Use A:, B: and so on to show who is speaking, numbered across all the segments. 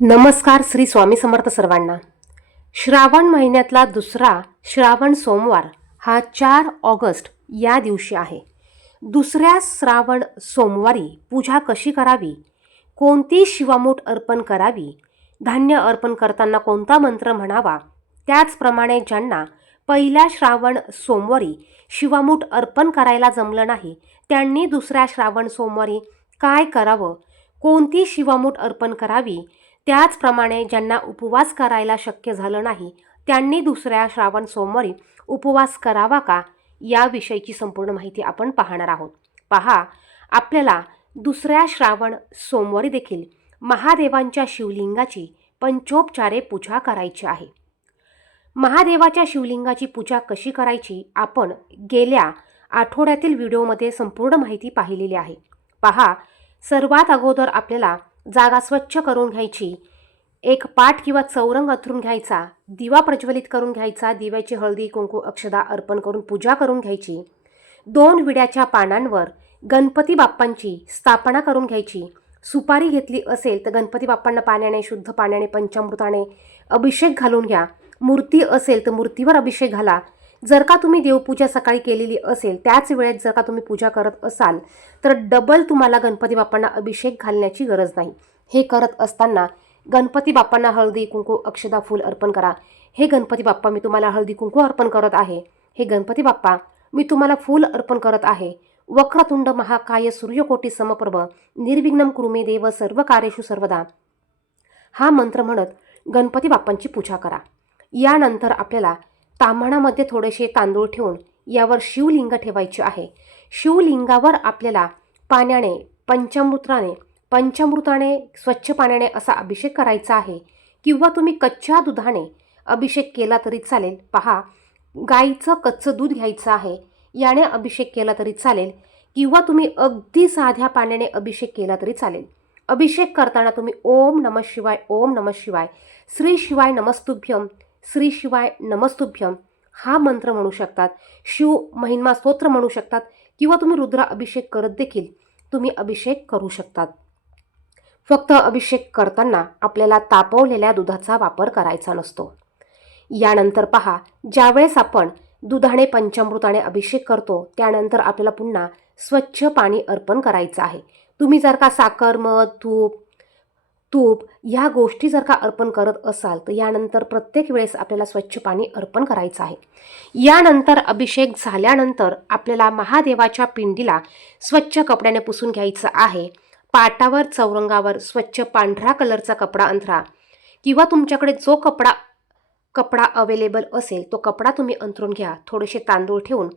A: नमस्कार श्री स्वामी समर्थ सर्वांना. श्रावण महिन्यातला दुसरा श्रावण सोमवार हा चार ऑगस्ट या दिवशी आहे. दुसऱ्या श्रावण सोमवारी पूजा कशी करावी? कोणती शिवामूठ अर्पण करावी? धान्य अर्पण करताना कोणता मंत्र म्हणावा? त्याचप्रमाणे ज्यांना पहिल्या श्रावण सोमवारी शिवामूठ अर्पण करायला जमलं नाही त्यांनी दुसऱ्या श्रावण सोमवारी काय करावं? कोणती शिवामूठ अर्पण करावी? त्याचप्रमाणे ज्यांना उपवास करायला शक्य झालं नाही त्यांनी दुसऱ्या श्रावण सोमवारी उपवास करावा का? याविषयीची संपूर्ण माहिती आपण पाहणार आहोत. पहा आपल्याला दुसऱ्या श्रावण सोमवारी देखील महादेवांच्या शिवलिंगाची पंचोपचारे पूजा करायची आहे. महादेवाच्या शिवलिंगाची पूजा कशी करायची? आपण गेल्या आठवड्यातील व्हिडिओमध्ये संपूर्ण माहिती पाहिलेली आहे. पहा सर्वात अगोदर आपल्याला जागा स्वच्छ करून घ्यायची. एक पाट किंवा चौरंग अथरून घ्यायचा. दिवा प्रज्वलित करून घ्यायचा. दिव्याची हळदी कुंकू अक्षदा अर्पण करून पूजा करून घ्यायची. दोन विड्याच्या पानांवर गणपती बाप्पांची स्थापना करून घ्यायची. सुपारी घेतली असेल तर गणपती बाप्पांना पाण्याने शुद्ध पाण्याने पंचामृताने अभिषेक घालून घ्या. मूर्ती असेल तर मूर्तीवर अभिषेक घाला. जर का तुम्ही देवपूजा सकाळी केलेली असेल त्याच वेळेत जर का तुम्ही पूजा करत असाल तर डबल तुम्हाला गणपती बाप्पांना अभिषेक घालण्याची गरज नाही. हे करत असताना गणपती बाप्पांना हळदी कुंकू अक्षदा फूल अर्पण करा. हे गणपती बाप्पा मी तुम्हाला हळदी कुंकू अर्पण करत आहे. हे गणपती बाप्पा मी तुम्हाला फूल अर्पण करत आहे. वक्रतुंड महाकाय सूर्यकोटी समप्रभ निर्विघ्नम कृमे देव सर्व कार्येषु सर्वदा. हा मंत्र म्हणत गणपती बाप्पांची पूजा करा. यानंतर आपल्याला ताम्हणामध्ये थोडेसे तांदूळ ठेवून यावर शिवलिंग ठेवायचे आहे. शिवलिंगावर आपल्याला पाण्याने पंचामृताने पंचामृताने स्वच्छ पाण्याने असा अभिषेक करायचा आहे. किंवा तुम्ही कच्च्या दुधाने अभिषेक केला तरी चालेल. पहा गाईचं कच्चं दूध घ्यायचं आहे. याने अभिषेक केला तरी चालेल. किंवा तुम्ही अगदी साध्या पाण्याने अभिषेक केला तरी चालेल. अभिषेक करताना तुम्ही ओम नम शिवाय ओम नम शिवाय श्री शिवाय नमस्तुभ्यम श्री शिवाय नमस्तुभ्यम. हा मंत्र म्हणू शकतात. शिव महिमा स्तोत्र म्हणू शकतात. किंवा तुम्ही रुद्र अभिषेक करत देखील तुम्ही अभिषेक करू शकतात. फक्त अभिषेक करताना आपल्याला तापवलेल्या दुधाचा वापर करायचा नसतो. यानंतर पहा ज्यावेळेस आपण दुधाने पंचामृताने अभिषेक करतो त्यानंतर आपल्याला पुन्हा स्वच्छ पाणी अर्पण करायचं आहे. तुम्ही जर का साखर मध तूप तूप ह्या गोष्टी जर का अर्पण करत असाल तर यानंतर प्रत्येक वेळेस आपल्याला स्वच्छ पाणी अर्पण करायचं आहे. यानंतर अभिषेक झाल्यानंतर आपल्याला महादेवाच्या पिंडीला स्वच्छ कपड्याने पुसून घ्यायचं आहे. पाटावर चौरंगावर स्वच्छ पांढरा कलरचा कपडा अंथरा. किंवा तुमच्याकडे जो कपडा कपडा अवेलेबल असेल तो कपडा तुम्ही अंथरून घ्या. थोडेसे तांदूळ ठेवून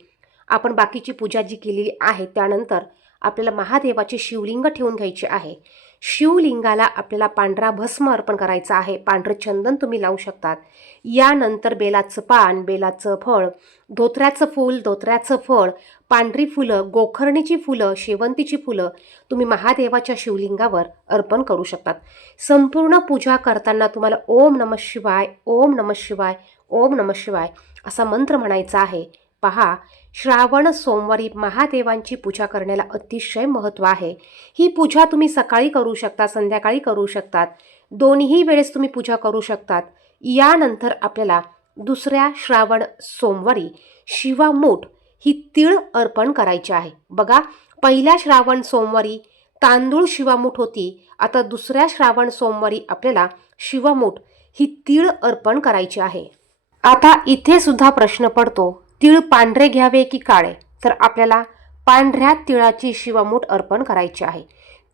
A: आपण बाकीची पूजा जी केलेली आहे त्यानंतर आपल्याला महादेवाचे शिवलिंग ठेवून घ्यायचे आहे. शिवलिंगाला आपल्याला पांढरा भस्म अर्पण करायचा आहे. पांढरं चंदन तुम्ही लावू शकतात. यानंतर बेलाचं पान बेलाचं फळ धोत्र्याचं फूल धोत्र्याचं फळ पांढरी फुलं गोखर्णीची फुलं शेवंतीची फुलं तुम्ही महादेवाच्या शिवलिंगावर अर्पण करू शकतात. संपूर्ण पूजा करताना तुम्हाला ओम नम शिवाय ओम नम शिवाय ओम नम शिवाय असा मंत्र म्हणायचा आहे. पहा श्रावण सोमवारी महादेवांची पूजा करण्याला अतिशय महत्त्व आहे. ही पूजा तुम्ही सकाळी करू शकता संध्याकाळी करू शकतात. दोन्ही वेळेस तुम्ही पूजा करू शकतात. यानंतर आपल्याला दुसऱ्या श्रावण सोमवारी शिवामूठ ही तीळ अर्पण करायची आहे. बघा पहिल्या श्रावण सोमवारी तांदूळ शिवामूठ होती. आता दुसऱ्या श्रावण सोमवारी आपल्याला शिवामूठ ही तीळ अर्पण करायची आहे. आता इथे सुद्धा प्रश्न पडतो. तीळ पांढरे घ्यावे की काळे? तर आपल्याला पांढऱ्या तिळाची शिवामूठ अर्पण करायची आहे.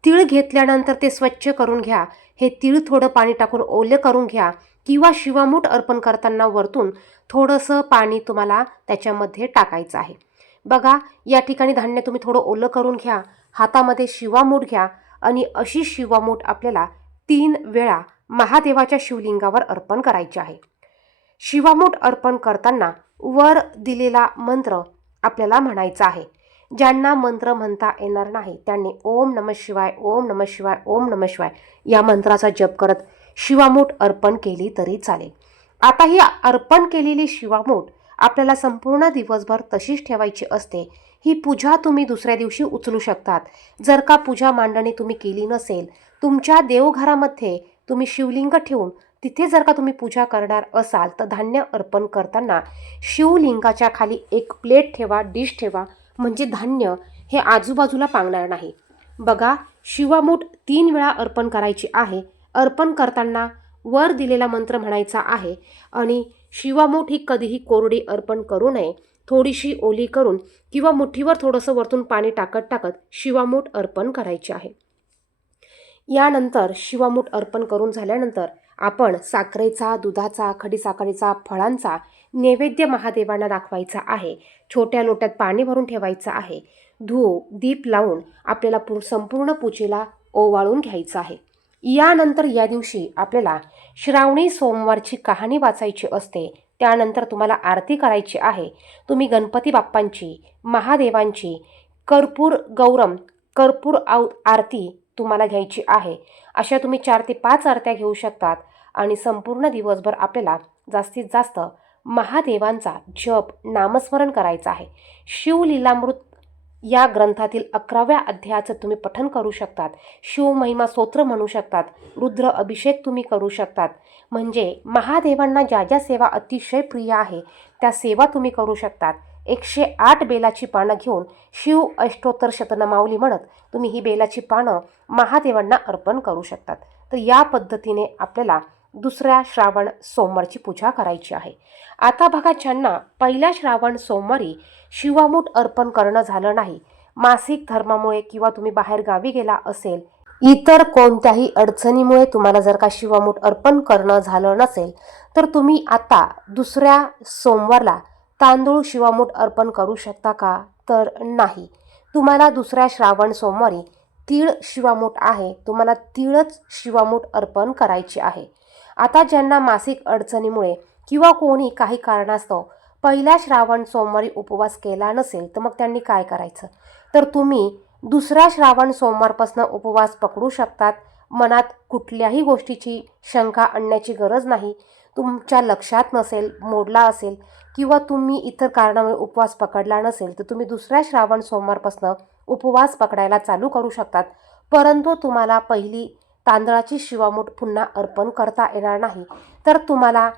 A: तीळ घेतल्यानंतर ते स्वच्छ करून घ्या. हे तीळ थोडं पाणी टाकून ओले करून घ्या किंवा शिवामूठ अर्पण करताना वरतून थोडंसं पाणी तुम्हाला त्याच्यामध्ये टाकायचं आहे. बघा या ठिकाणी धान्य तुम्ही थोडं ओलं करून घ्या. हातामध्ये शिवामूठ घ्या आणि अशी शिवामूठ आपल्याला तीन वेळा महादेवाच्या शिवलिंगावर अर्पण करायची आहे. शिवामूठ अर्पण करताना वर दिलेला मंत्र आपल्याला म्हणायचा आहे. ज्यांना मंत्र म्हणता येणार नाही त्यांनी ओम नम शिवाय ओम नम शिवाय ओम नम शिवाय या मंत्राचा जप करत शिवामूठ अर्पण केली तरी चालेल. आता ही अर्पण केलेली शिवामूठ आपल्याला संपूर्ण दिवसभर तशीच ठेवायची असते. ही पूजा तुम्ही दुसऱ्या दिवशी उचलू शकतात. जर का पूजा मांडणी तुम्ही केली नसेल तुमच्या देवघरामध्ये तुम्ही शिवलिंग ठेवून तिथे जर का तुम्ही पूजा करणार असाल तर धान्य अर्पण करताना शिवलिंगाच्या खाली एक प्लेट ठेवा डिश ठेवा म्हणजे धान्य हे आजूबाजूला पांगणार नाही. बघा शिवामूठ तीन वेळा अर्पण करायची आहे. अर्पण करताना वर दिलेला मंत्र म्हणायचा आहे आणि शिवामूठ ही कधीही कोरडी अर्पण करू नये. थोडीशी ओली करून किंवा मुठीवर थोडंसं वरतून पाणी टाकत टाकत शिवामूठ अर्पण करायची आहे. यानंतर शिवामूठ अर्पण करून झाल्यानंतर आपण साखरेचा दुधाचा खडीसाखरेचा फळांचा नैवेद्य महादेवांना दाखवायचा आहे. छोट्या लोट्यात पाणी भरून ठेवायचं आहे. धूप दीप लावून आपल्याला पू संपूर्ण पूजेला ओवाळून घ्यायचं आहे. यानंतर या दिवशी आपल्याला श्रावणी सोमवारची कहाणी वाचायची असते. त्यानंतर तुम्हाला आरती करायची आहे. तुम्ही गणपती बाप्पांची महादेवांची कर्पूर गौरम कर्पूर आव आरती तुम्हाला घ्यायची आहे. अशा तुम्ही चार ते पाच आरत्या घेऊ शकतात आणि संपूर्ण दिवसभर आपल्याला जास्तीत जास्त महादेवांचा जप नामस्मरण करायचं आहे. शिवलीलामृत या ग्रंथातील अकराव्या अध्यायाचं तुम्ही पठन करू शकतात. शिवमहिमा स्तोत्र म्हणू शकतात. रुद्र अभिषेक तुम्ही करू शकतात. म्हणजे महादेवांना ज्या ज्या सेवा अतिशय प्रिय आहे त्या सेवा तुम्ही करू शकतात. एकशे आठ बेलाची पानं घेऊन शिव अष्टोत्तर शतनमावली म्हणत तुम्ही ही बेलाची पानं महादेवांना अर्पण करू शकतात. तर या पद्धतीने आपल्याला दुसऱ्या श्रावण सोमवारची पूजा करायची आहे. आता बघा ज्यांना पहिल्या श्रावण सोमवारी शिवामूठ अर्पण करणं झालं नाही मासिक धर्मामुळे किंवा तुम्ही बाहेर गावी गेला असेल इतर कोणत्याही अडचणीमुळे तुम्हाला जर का शिवामूठ अर्पण करणं झालं नसेल तर तुम्ही आता दुसऱ्या सोमवारला तांदूळ शिवामूठ अर्पण करू शकता का? तर नाही. तुम्हाला दुसऱ्या श्रावण सोमवारी तीळ शिवामूठ आहे. तुम्हाला तीळच शिवामूठ अर्पण करायची आहे. आता ज्यांना मासिक अडचणीमुळे किंवा कोणी काही कारणास्तव पहिल्या श्रावण सोमवारी उपवास केला नसेल तर मग त्यांनी काय करायचं? तर तुम्ही दुसऱ्या श्रावण सोमवारपासून उपवास पकडू शकतात. मनात कुठल्याही गोष्टीची शंका आणण्याची गरज नाही. तुमच्या लक्षात नसेल मोडला असेल किंवा तुम्ही इतर कारणामुळे उपवास पकडला नसेल तर तुम्ही दुसऱ्या श्रावण सोमवारपासून उपवास पकडायला चालू करू शकतात. परंतु तुम्हाला पहिली तांदळाची शिवामूठ पुन्हा अर्पण करता येणार नाही तर तुम्हाला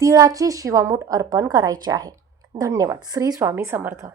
A: तिळाची शिवामूठ अर्पण करायची आहे. धन्यवाद. श्री स्वामी समर्थ.